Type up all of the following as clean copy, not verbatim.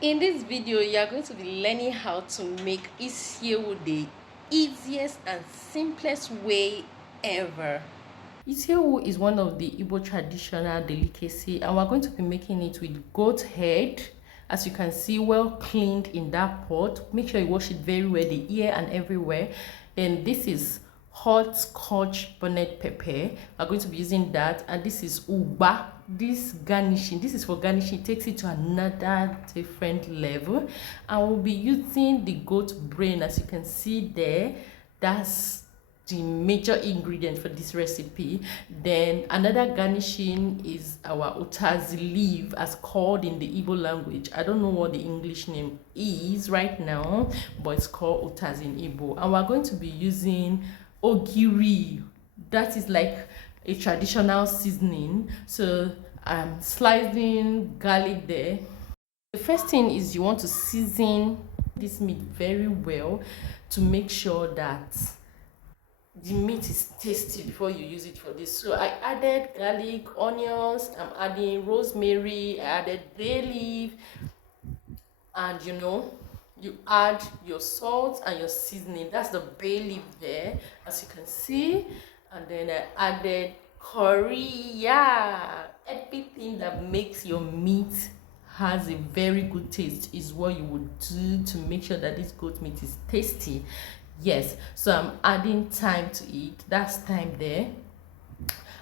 In this video, you are going to be learning how to make Isi Ewu the easiest and simplest way ever. Isi Ewu is one of the Igbo traditional delicacy, and we're going to be making it with goat head. As you can see, well cleaned in that pot. Make sure you wash it very well, the ear and everywhere. And this is hot scotch bonnet pepper. We're going to be using that, and this is uba. This garnishing, this is for garnishing, takes it to another different level. And we'll be using the goat brain, as you can see there. That's the major ingredient for this recipe. Then another garnishing is our utazi leaf, as called in the Igbo language. I don't know what the English name is right now, but it's called utazi in Igbo. And we're going to be using ogiri. That is like a traditional seasoning. So I'm slicing garlic there. The first thing is you want to season this meat very well to make sure that the meat is tasty before you use it for this. So I added garlic, onions, I'm adding rosemary, I added bay leaf, and you add your salt and your seasoning. That's the bay leaf there, as you can see. And then I added curry. Yeah, everything that makes your meat has a very good taste is what you would do to make sure that this goat meat is tasty. Yes, so I'm adding thyme to it. That's thyme there.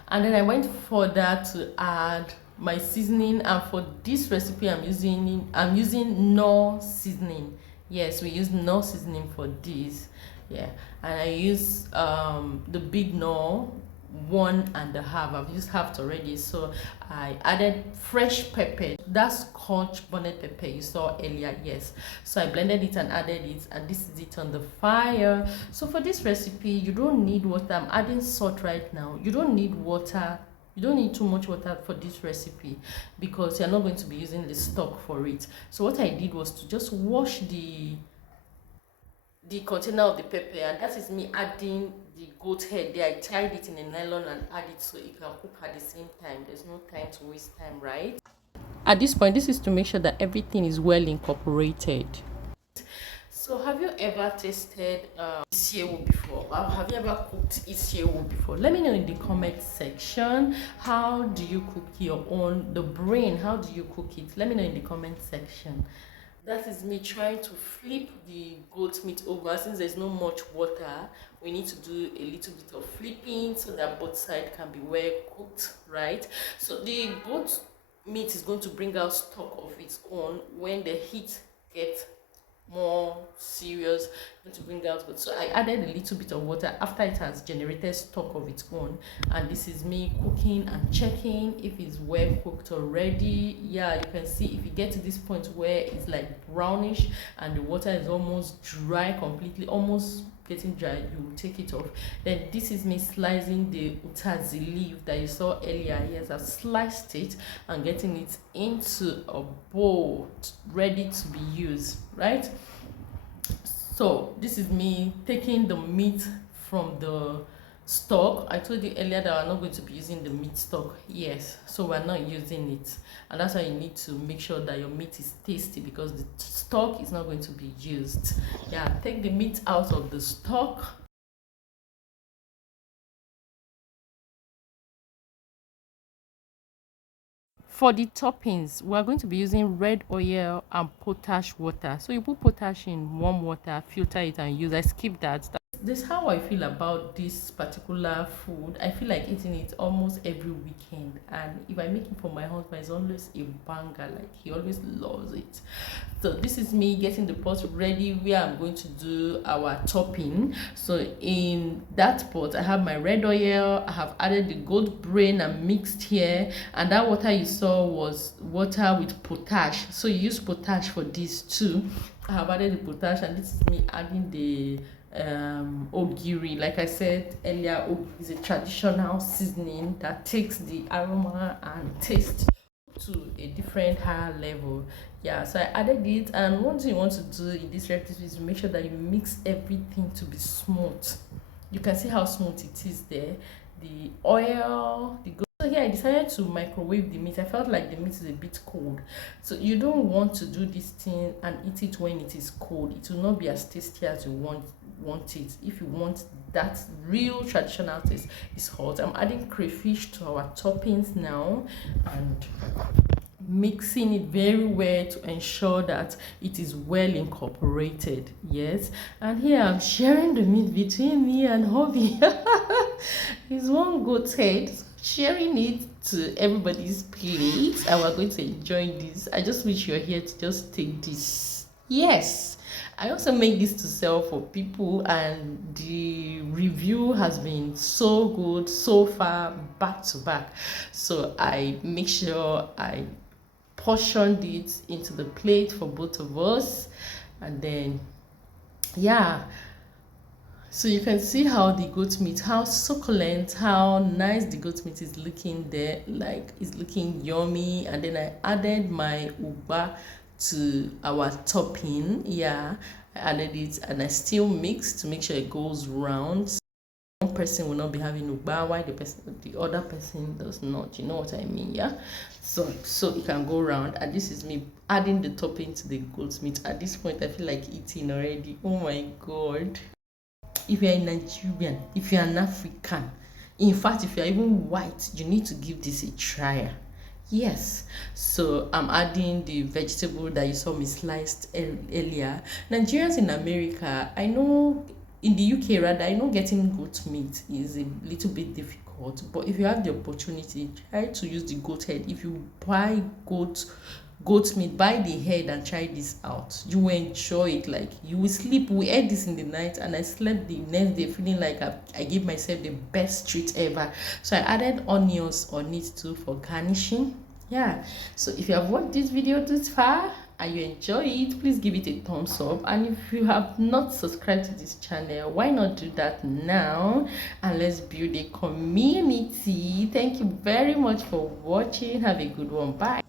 And then I went further to add my seasoning, and for this recipe I'm using no seasoning. Yes, we use no seasoning for this. Yeah, and I use the big no, 1.5. I've used half already. So I added fresh pepper. That's scotch bonnet pepper you saw earlier. Yes, so I blended it and added it, and this is it on the fire. So for this recipe, you don't need water. I'm adding salt right now. You don't need water. You don't need too much water for this recipe because you're not going to be using the stock for it. So what I did was to just wash the container of the pepper, and that is me adding the goat head there. I tied it in a nylon and add it so it can cook at the same time. There's no time to waste time, right? At this point, this is to make sure that everything is well incorporated. So have you ever tasted Isi Ewu before? Or have you ever cooked Isi Ewu before? Let me know in the comment section. How do you cook your own, the brain? How do you cook it? Let me know in the comment section. That is me trying to flip the goat meat over. Since there's not much water, we need to do a little bit of flipping so that both sides can be well cooked, right? So the goat meat is going to bring out stock of its own when the heat gets more serious, going to bring out good. So I added a little bit of water after it has generated stock of its own, and this is me cooking and checking if it's well cooked already. Yeah, you can see if you get to this point where it's like brownish and the water is almost dry, completely almost getting dry, you will take it off. Then this is me slicing the utazi leaf that you saw earlier. Yes, I've sliced it and getting it into a bowl ready to be used, right? So this is me taking the meat from the stock. I told you earlier that we're not going to be using the meat stock. Yes, so we're not using it, and that's why you need to make sure that your meat is tasty because the stock is not going to be used. Yeah, take the meat out of the stock. For the toppings, we are going to be using red oil and potash water. So you put potash in warm water, filter it and use. I skip that. This is how I feel about this particular food. I feel like eating it almost every weekend, and if I make it for my husband, it's always a banger. Like, he always loves it. So this is me getting the pot ready where I'm going to do our topping. So in that pot I have my red oil, I have added the goat brain and mixed here, and that water you saw was water with potash. So you use potash for this too. I have added the potash, and this is me adding the ogiri. Like I said earlier, ogiri is a traditional seasoning that takes the aroma and taste to a different higher level. Yeah, so I added it, and one thing you want to do in this recipe is to make sure that you mix everything to be smooth. You can see how smooth it is there. The oil, the So here I decided to microwave the meat. I felt like the meat is a bit cold, so you don't want to do this thing and eat it when it is cold. It will not be as tasty as you want it. If you want that real traditional taste, is hot. I'm adding crayfish to our toppings now and mixing it very well to ensure that it is well incorporated. Yes, and here I'm sharing the meat between me and hubby. It's one goat head, sharing it to everybody's plate, and we're going to enjoy this. I just wish you're here to just take this. Yes, I also make this to sell for people, and the review has been so good so far, back to back. So I make sure I portioned it into the plate for both of us, and then yeah, so you can see how the goat meat, how succulent, how nice the goat meat is looking there, like it's looking yummy. And then I added my ugba to our topping. Yeah, I added it and I still mix to make sure it goes round. One person will not be having ugba while the other person does not. You know what I mean? Yeah. So it can go round. And this is me adding the topping to the goat meat. At this point, I feel like eating already. Oh my god! If you're a Nigerian, if you're an African, in fact, if you're even white, you need to give this a try. Yes, so I'm adding the vegetable that you saw me sliced earlier. Nigerians in America, I know, in the UK rather, I know getting goat meat is a little bit difficult, but if you have the opportunity, try to use the goat head. If you buy goat meat, buy the head and try this out. You will enjoy it. Like, you will sleep. We ate this in the night and I slept the next day feeling like I gave myself the best treat ever. So I added onions on it too for garnishing. Yeah, so if you have watched this video this far and you enjoy it, please give it a thumbs up. And if you have not subscribed to this channel, why not do that now, and let's build a community. Thank you very much for watching. Have a good one. Bye.